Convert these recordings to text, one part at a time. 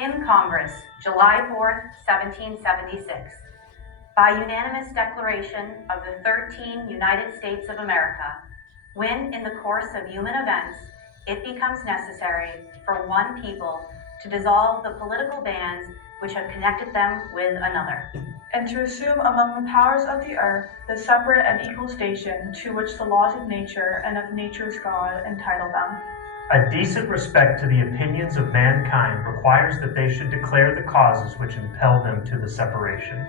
In Congress, July 4th, 1776, by unanimous declaration of the 13 United States of America, when in the course of human events it becomes necessary for one people to dissolve the political bands which have connected them with another, and to assume among the powers of the earth the separate and equal station to which the laws of nature and of nature's God entitle them. A decent respect to the opinions of mankind requires that they should declare the causes which impel them to the separation.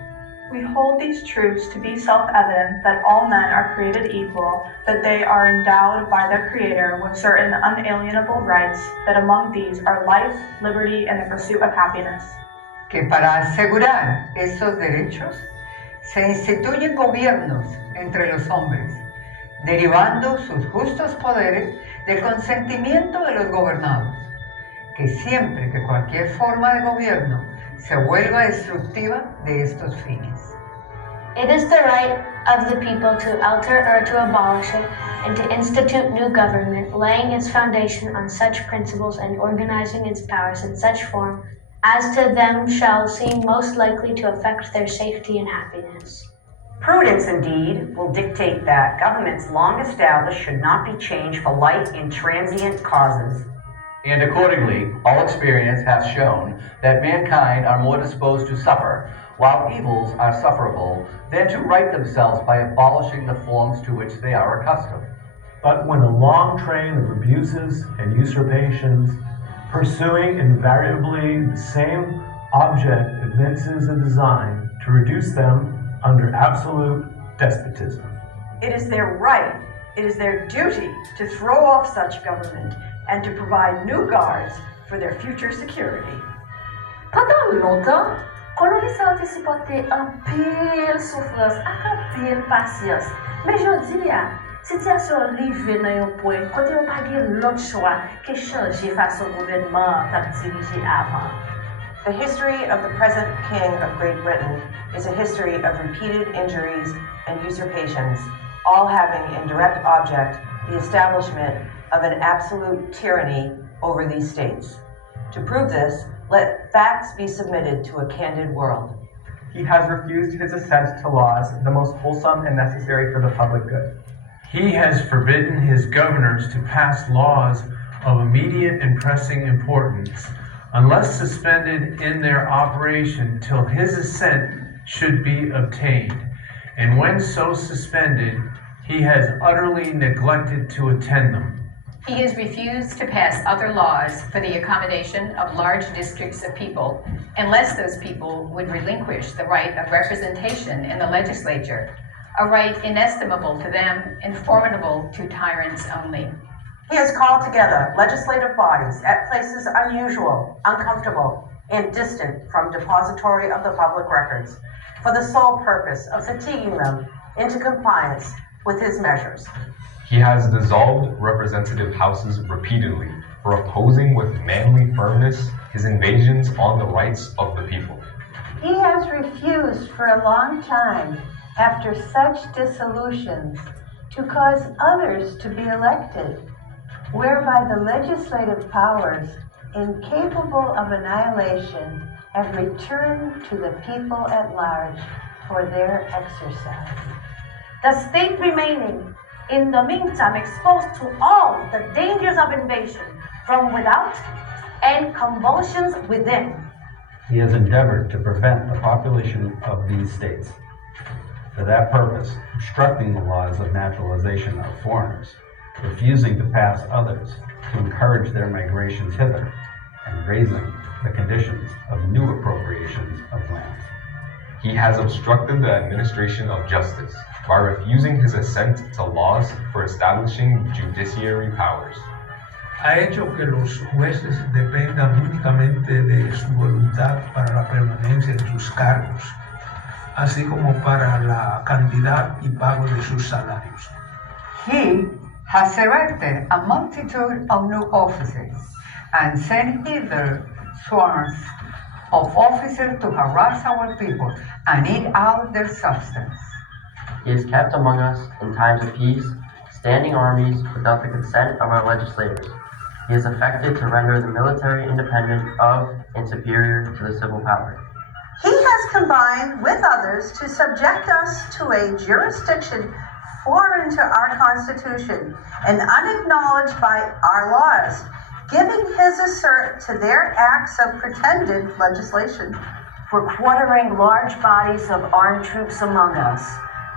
We hold these truths to be self-evident, that all men are created equal, that they are endowed by their Creator with certain unalienable rights, that among these are life, liberty, and the pursuit of happiness. Que para asegurar esos derechos se instituyen gobiernos entre los hombres, derivando sus justos poderes del consentimiento de los gobernados, que siempre que cualquier forma de gobierno se vuelva destructiva de estos fines. It is the right of the people to alter or to abolish it, and to institute new government, laying its foundation on such principles and organizing its powers in such form as to them shall seem most likely to affect their safety and happiness. Prudence, indeed, will dictate that governments long established should not be changed for light and transient causes. And accordingly, all experience hath shown that mankind are more disposed to suffer, while evils are sufferable, than to right themselves by abolishing the forms to which they are accustomed. But when a long train of abuses and usurpations, pursuing invariably the same object, evinces a design to reduce them under absolute despotism, it is their right, it is their duty to throw off such government and to provide new guards for their future security. Pendant longtemps, colonisateurs te supporté un pile souffrance ak un pile patience. Mais jodi a, situation rive nan yon point kote yon pa gen l'autre choix que changer façon gouvernement t'a dirigé avant. The history of the present King of Great Britain is a history of repeated injuries and usurpations, all having in direct object the establishment of an absolute tyranny over these states. To prove this, let facts be submitted to a candid world. He has refused his assent to laws the most wholesome and necessary for the public good. He has forbidden his governors to pass laws of immediate and pressing importance, unless suspended in their operation till his assent should be obtained. And when so suspended, he has utterly neglected to attend them. He has refused to pass other laws for the accommodation of large districts of people, unless those people would relinquish the right of representation in the legislature, a right inestimable to them and formidable to tyrants only. He has called together legislative bodies at places unusual, uncomfortable, and distant from depository of the public records, for the sole purpose of fatiguing them into compliance with his measures. He has dissolved representative houses repeatedly for opposing with manly firmness his invasions on the rights of the people. He has refused for a long time, after such dissolutions, to cause others to be elected, whereby the legislative powers, incapable of annihilation, have returned to the people at large for their exercise. The state remaining, in the meantime, exposed to all the dangers of invasion from without and convulsions within. He has endeavored to prevent the population of these states. For that purpose, obstructing the laws of naturalization of foreigners, refusing to pass others to encourage their migrations hither, and raising the conditions of new appropriations of land. He has obstructed the administration of justice by refusing his assent to laws for establishing judiciary powers. Ha hecho que los jueces dependan únicamente de su voluntad para la permanencia en sus cargos, así como para la cantidad y pago de sus salarios. He has erected a multitude of new offices and sent hither swarms of officers to harass our people and eat out their substance. He has kept among us, in times of peace, standing armies without the consent of our legislators, He is effected to render the military independent of and superior to the civil power. He has combined with others to subject us to a jurisdiction foreign to our Constitution and unacknowledged by our laws, giving his assent to their acts of pretended legislation. For quartering large bodies of armed troops among us,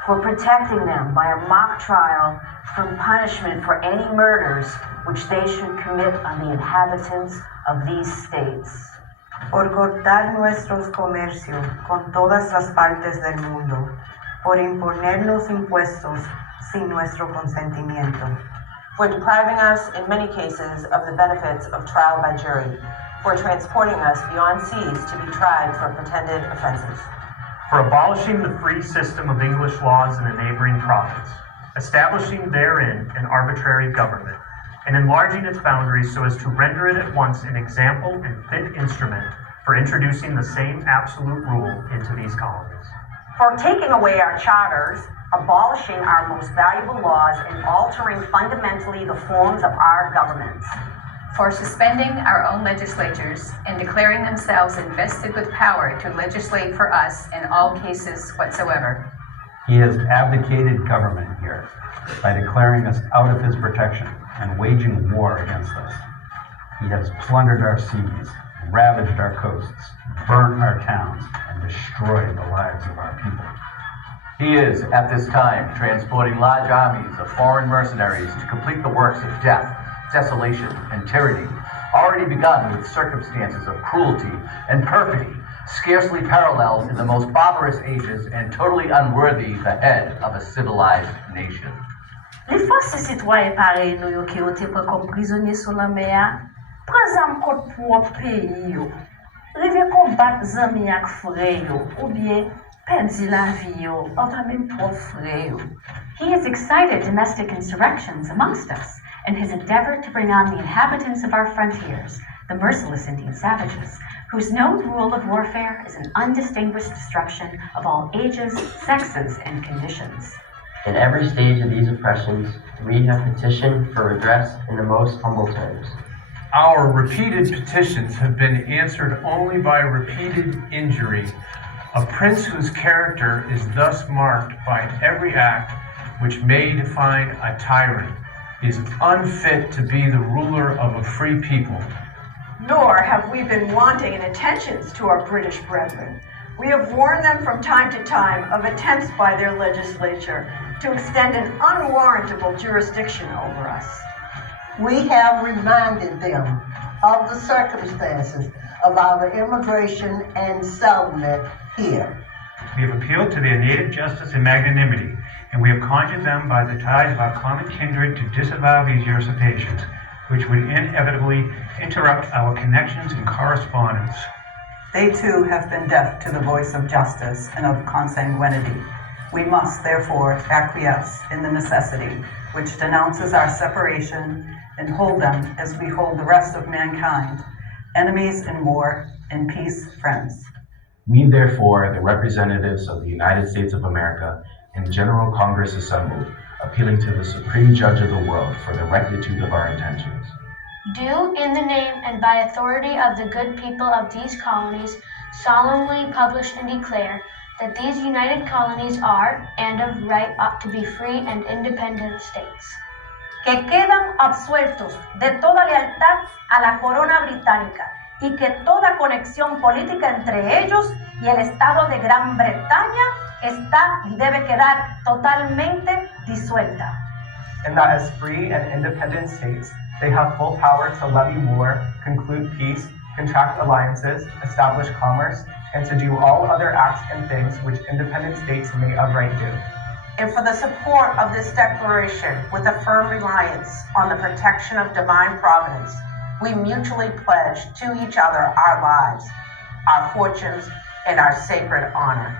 for protecting them by a mock trial from punishment for any murders which they should commit on the inhabitants of these states. Por cortar nuestros comercios con todas las partes del mundo, por imponernos impuestos sin nuestro consentimiento. For depriving us, in many cases, of the benefits of trial by jury, for transporting us beyond seas to be tried for pretended offenses. For abolishing the free system of English laws in a neighboring province, establishing therein an arbitrary government, and enlarging its boundaries so as to render it at once an example and fit instrument for introducing the same absolute rule into these colonies. For taking away our charters, abolishing our most valuable laws, and altering fundamentally the forms of our governments. For suspending our own legislatures and declaring themselves invested with power to legislate for us in all cases whatsoever. He has abdicated government here by declaring us out of his protection and waging war against us. He has plundered our seas, ravaged our coasts, burnt our towns, and destroyed the lives of our people. He is, at this time, transporting large armies of foreign mercenaries to complete the works of death, desolation, and tyranny, already begun with circumstances of cruelty and perfidy, scarcely paralleled in the most barbarous ages and totally unworthy the head of a civilized nation. Li fòs se sitwayen pare nou yo ki yo te pren kom prizonye sou la mer, pren zam kont prop peyi yo, rive kombat zami ak fre yo, ou bien perdi la vi yo, anta men prop fre yo. He has excited domestic insurrections amongst us in his endeavor to bring on the inhabitants of our frontiers, the merciless Indian savages, whose known rule of warfare is an undistinguished destruction of all ages, sexes, and conditions. In every stage of these oppressions, we have petitioned for redress in the most humble terms. Our repeated petitions have been answered only by repeated injury. A prince whose character is thus marked by every act which may define a tyrant is unfit to be the ruler of a free people. Nor have we been wanting in attentions to our British brethren. We have warned them from time to time of attempts by their legislature to extend an unwarrantable jurisdiction over us. We have reminded them of the circumstances of our immigration and settlement here. We have appealed to their native justice and magnanimity, and we have conjured them by the ties of our common kindred to disavow these usurpations, which would inevitably interrupt our connections and correspondence. They too have been deaf to the voice of justice and of consanguinity. We must therefore acquiesce in the necessity which denounces our separation and hold them as we hold the rest of mankind, enemies in war, in peace, friends. We therefore, the representatives of the United States of America in General Congress assembled, appealing to the Supreme Judge of the world for the rectitude of our intentions. Do, in the name and by authority of the good people of these colonies, solemnly publish and declare that these united colonies are, and of right ought to be free and independent states. Que quedan absueltos de toda lealtad a la corona británica y que toda conexión política entre ellos y el Estado de Gran Bretaña está y debe quedar totalmente disuelta. And that as free and independent states, they have full power to levy war, conclude peace, contract alliances, establish commerce, and to do all other acts and things which independent states may of right do. And for the support of this declaration, with a firm reliance on the protection of divine providence, we mutually pledge to each other our lives, our fortunes, and our sacred honor.